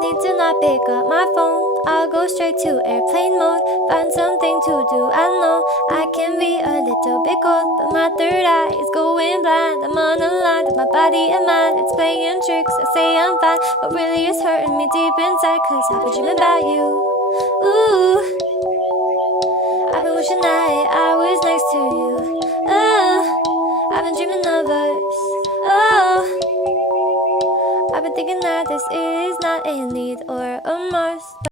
need to not pick up my phone. I'll go straight to airplane mode. Find something to do. I know I can be a little bit cold, but my third eye is going blind. I'm on a line with my body and mind. It's playing tricks. I say I'm fine, but really it's hurting me deep inside. Cause I've been dreaming about you. Ooh, I've been wishing that I was next to you. Oh, I've been dreaming of us. Oh, I've been thinking that this is not a need or a must.